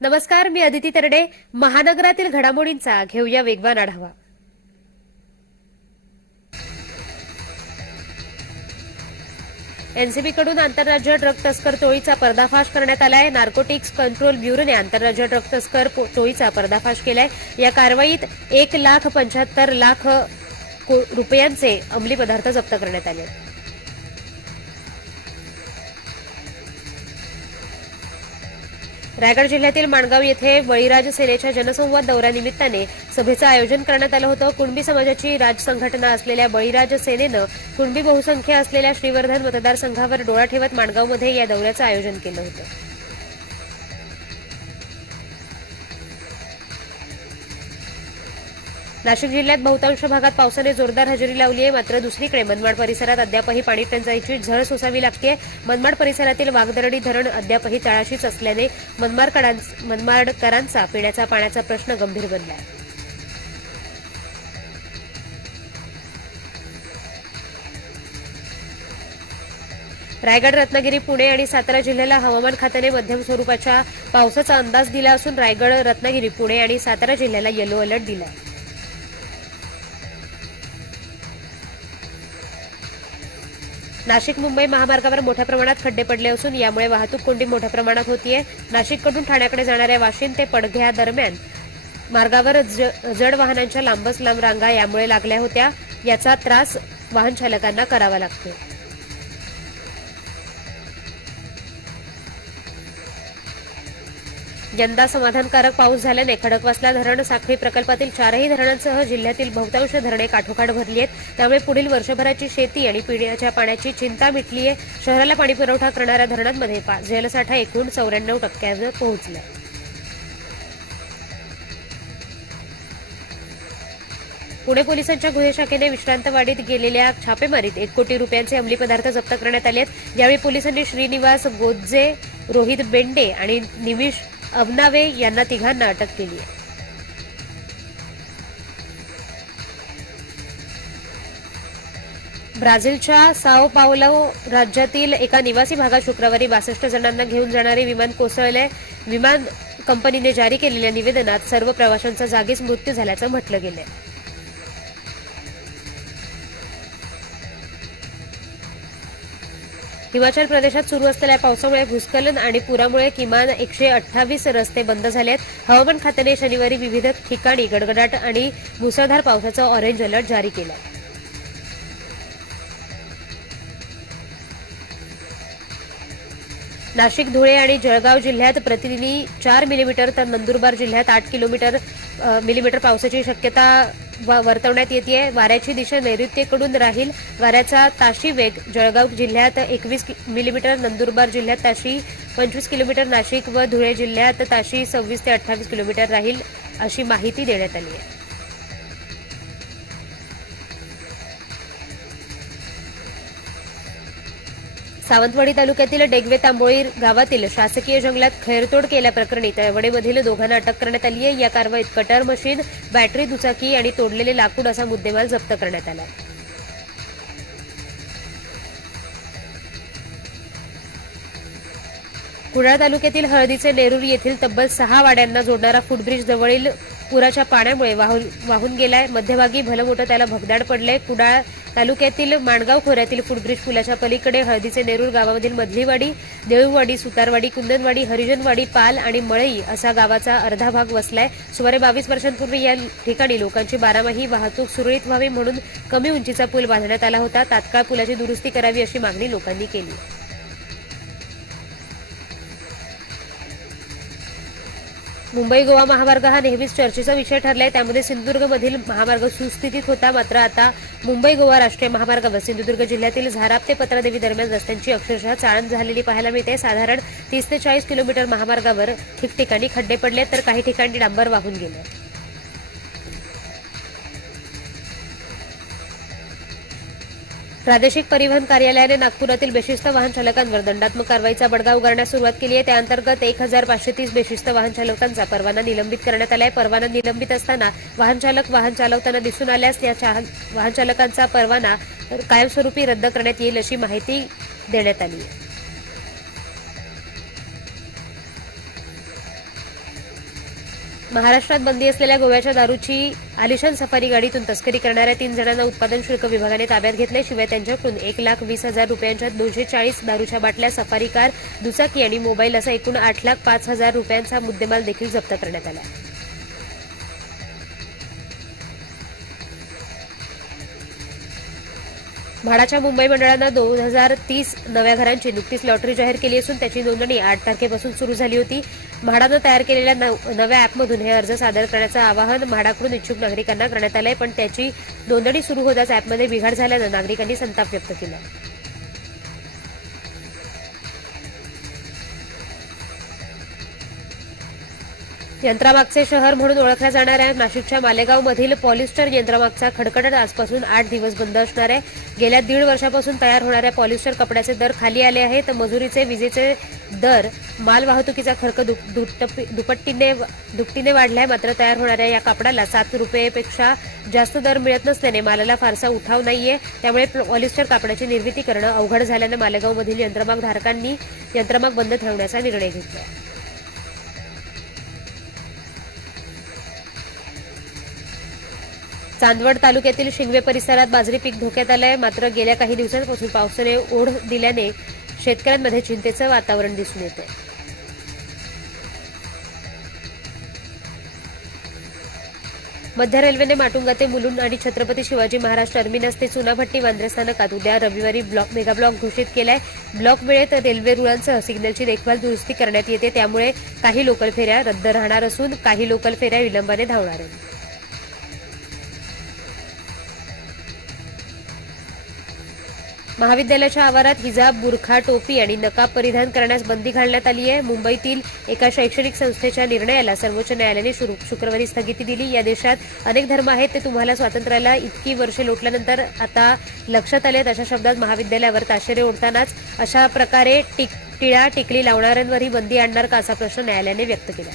नमस्कार मी अदिती तरडे. महानगरातील घडामोडींचा घेऊया वेगवान आढावा. एनसीबीकडून आंतरराज्य ड्रग तस्कर टोळीचा पर्दाफाश करण्यात आलाय. नार्कोटिक्स कंट्रोल ब्युरोने आंतरराज्य ड्रग तस्कर टोळीचा पर्दाफाश केलाय. या कारवाईत एक लाख पंच्याहत्तर लाख को- रुपयांचे अंमली पदार्थ जप्त करण्यात आले रायगड जिल्ह्यातील माणगाव येथे बळीराज सेनेच्या जनसंवाद दौऱ्यानिमित्ताने सभेचं आयोजन करण्यात आलं होतं. कुणबी समाजाची राज संघटना असलेल्या बळीराज सेनेनं कुणबी बहुसंख्य असलेल्या श्रीवर्धन मतदारसंघावर डोळा ठेवत माणगावमध्ये या दौऱ्याचं आयोजन केलं होतं. नाशिक जिल्ह्यात बहुतांश भागात पावसाने जोरदार हजेरी लावली आहे. मात्र दुसरीकडे मनमाड परिसरात अद्यापही पाणी टंचाईची झळ सोसावी लागते. मनमाड परिसरातील वाघदरडी धरण अद्यापही तळाशीच असल्याने मनमाडकरांचा पिण्याचा पाण्याचा प्रश्न गंभीर बनला आहे रायगड रत्नागिरी पुणे आणि सातारा जिल्ह्याला हवामान खात्याने मध्यम स्वरूपाच्या पावसाचा अंदाज दिला असून रायगड रत्नागिरी पुणे आणि सातारा जिल्ह्याला येलो अलर्ट दिला आहे नाशिक मुंबई महामार्गावर मोठ्या प्रमाणात खड्डे पडले असून यामुळे वाहतूक कोंडी मोठ्या प्रमाणात होतीये. नाशिककडून ठाण्याकडे जाणाऱ्या वाशिम ते पडघ्या दरम्यान मार्गावर ज- जड वाहनांच्या लांबच लांब रांगा यामुळे लागल्या होत्या. याचा त्रास वाहन चालकांना करावा लागतो यंदा समाधानकारक पाऊस झाल्याने खडकवासला धरण साखळी प्रकल्पातील चारही धरणांसह जिल्ह्यातील बहुतांश धरणे काठोकाठ भरली आहेत. त्यामुळे पुढील वर्षभराची शेती आणि पिण्याच्या पाण्याची चिंता मिटली आहे. शहराला पाणी पुरवठा करणाऱ्या धरणांमध्ये जलसाठा एकूण चौऱ्याण्णव टक्क्यावर पोहोचला पुणे पोलिसांच्या गुन्हे शाखेने विश्रांतवाडीत गेलेल्या छापेमारीत एक कोटी रुपयांचे अंमली पदार्थ जप्त करण्यात आले आहेत. यावेळी पोलिसांनी श्रीनिवास गोदजे रोहित बेंडे आणि निमिष अबनावे यांना तिघांना अटक केली आहे. ब्राझीलच्या साओ पावलो राज्यातील एका निवासी भागात शुक्रवारी बासष्ट जणांना घेऊन जाणारे विमान कोसळले. विमान कंपनीने जारी केलेल्या निवेदनात सर्व प्रवाशांचा जागीच मृत्यू झाल्याचं म्हटलं गेलं हिमाचल प्रदेशात सुरू असलेल्या पावसामुळे भूस्खलन आणि पुरामुळे किमान एकशे अठ्ठावीस रस्ते बंद झाले आहेत. हवामान खात्याने शनिवारी विविध ठिकाणी गडगडाट आणि मुसळधार पावसाचा ऑरेंज अलर्ट जारी केला नाशिक धुळे आणि जळगाव जिल्ह्यात प्रतिदिनी चार मिलीमीटर तर नंदुरबार जिल्ह्यात आठ किलोमीटर मिलीमीटर पावसाची शक्यता वर्तवण्यात येते वाऱ्याची दिशा नैऋत्येकडून राहील. वाऱ्याचा ताशी वेग जळगाव जिल्ह्यात एकवीस मिलीमीटर नंदुरबार जिल्ह्यात ताशी पंचवीस किलोमीटर नाशिक व धुळे जिल्ह्यात ताशी सव्वीस ते अठ्ठावीस किलोमीटर राहील अशी माहिती देण्यात आली आहे. सावंतवाडी तालुक्यातील डेगवे तांबोळी गावातील शासकीय जंगलात खैरतोड केल्याप्रकरणी तळवडेमधील दोघांना अटक करण्यात आली आहे या कारवाईत कटर मशीन बॅटरी दुचाकी आणि तोडलेले लाकूड असा मुद्देमाल जप्त करण्यात आला आहे. कुडाळ तालुक्यातील हळदीचे नेरूर येथील तब्बल सहा वाड्यांना जोडणारा फुटब्रिज जवळील पुराच्या पाण्यामुळे वाहून वाहून गेलाय. मध्यभागी भलमोठं त्याला भगदाड पडलंय. कुडाळ तालुक्यातील माणगाव खोऱ्यातील फुटब्रिज पुलाच्या पलीकडे हळदीचे नेरूर गावामधील मधलीवाडी देऊळवाडी सुतारवाडी कुंदनवाडी हरिजनवाडी पाल आणि मळई असा गावाचा अर्धा भाग वसलाय. सुमारे बावीस वर्षांपूर्वी या ठिकाणी लोकांची बारामाही वाहतूक सुरळीत व्हावी म्हणून कमी उंचीचा पूल बांधण्यात आला होता. तात्काळ पुलाची दुरुस्ती करावी अशी मागणी लोकांनी केली. मुंबई गोवा महामार्ग हा नेहमीच चर्चेचा विषय ठरलाय. त्यामध्ये सिंधुदुर्गमधील महामार्ग सुस्थितीत होता. मात्र आता मुंबई गोवा राष्ट्रीय महामार्गावर सिंधुदुर्ग जिल्ह्यातील झाराप ते पत्रादेवी दरम्यान रस्त्यांची अक्षरशः चाळण झालेली पाहायला मिळते. साधारण तीस ते चाळीस किलोमीटर महामार्गावर ठिकठिकाणी खड्डे पडले तर काही ठिकाणी डांबर वाहून गेले. प्रादेशिक परिवहन कार्यालयाने नागपुरातील बेशिस्त वाहन चालकांवर दंडात्मक कारवाईचा बडगा उगारण्यास सुरुवात केली आहे. त्याअंतर्गत एक हजार पाचशे तीस बेशिस्त वाहन चालकांचा परवाना निलंबित करण्यात आलाय. परवाना निलंबित असताना वाहन चालक वाहन चालवताना दिसून आल्यास या वाहन चालकांचा परवाना कायमस्वरूपी रद्द करण्यात येईल अशी माहिती देण्यात आली आहे. महाराष्ट्रात बंदी असलेल्या गोव्याच्या दारूची आलिशान सफारी गाडीतून तस्करी करणाऱ्या तीन जणांना उत्पादन शुल्क विभागाने ताब्यात घेतले शिवाय त्यांच्याकडून एक लाख वीस हजार रुपयांच्या दोनशे चाळीस दारूच्या बाटल्या सफारी कार दुचाकी आणि मोबाईल असा एकूण आठ लाख पाच हजार रुपयांचा मुद्देमाल देखील जप्त करण्यात आला म्हाडाच्या मुंबई मंडळानं दोन हजार तीस नव्या घरांची नुकतीच लॉटरी जाहीर केली असून त्याची नोंदणी आठ तारखेपासून सुरू झाली होती. म्हाडानं तयार केलेल्या नव- नव्या ॲपमधून हे अर्ज सादर करण्याचं आवाहन म्हाडाकडून इच्छुक नागरिकांना करण्यात आलंय पण त्याची नोंदणी सुरू होताच ॲपमध्ये बिघाड झाल्यानं नागरिकांनी संताप व्यक्त केला. यंत्रामागचे शहर म्हणून ओळखल्या जाणाऱ्या नाशिकच्या मालेगावमधील पॉलिस्टर यंत्रामागचा खडखडट आजपासून आठ दिवस बंद असणार आहे. गेल्या दीड वर्षापासून तयार होणाऱ्या पॉलिस्टर कपड्याचे दर खाली आले आहेत. मजुरीचे विजेचे दर माल वाहतुकीचा खर्च दु- दुपट्टीने दुपटीने वाढलाय. मात्र तयार होणाऱ्या या कापडाला सात रुपयेपेक्षा जास्त दर मिळत नसल्याने मालाला फारसा उठाव नाहीये. त्यामुळे पॉलिस्टर कापडाची निर्मिती करणं अवघड झाल्यानं मालेगावमधील यंत्रमाग धारकांनी यंत्रमाग बंद ठेवण्याचा निर्णय घेतला चांदवड तालुक्यातील शिंगवे परिसरात बाजरी पीक धोक्यात आलं आहे मात्र गेल्या काही दिवसांपासून पावसाने ओढ दिल्याने शेतकऱ्यांमध्ये चिंतेचं वातावरण दिसून येतं मध्य रेल्वेने माटुंगा ते मुलुंड आणि छत्रपती शिवाजी महाराज टर्मिनस ते चुनाभट्टी वांद्रे स्थानकात उद्या रविवारी ब्लॉक मेगा ब्लॉक घोषित केलाय. ब्लॉक वेळेत रेल्वे रुळांसह सिग्नलची देखभाल दुरुस्ती करण्यात येते. त्यामुळे काही लोकल फेऱ्या रद्द राहणार असून काही लोकल फेऱ्या विलंबाने धावणार आहेत. महाविद्यालयाच्या आवारात हिजाब बुरखा टोपी आणि नकाब परिधान करण्यास बंदी घालण्यात आली आहे. मुंबईतील एका शैक्षणिक संस्थेच्या निर्णयाला सर्वोच्च न्यायालयाने शुक्रवारी स्थगिती दिली. या देशात अनेक धर्म आहेत ते तुम्हाला स्वातंत्र्याला इतकी वर्षे लोटल्यानंतर आता लक्षात आले अशा शब्दात महाविद्यालयावर ताशेरे ओढतानाच अशा प्रकारे टिक टिळा टिकली लावणाऱ्यांवरही बंदी आणणार का असा प्रश्न न्यायालयाने व्यक्त केला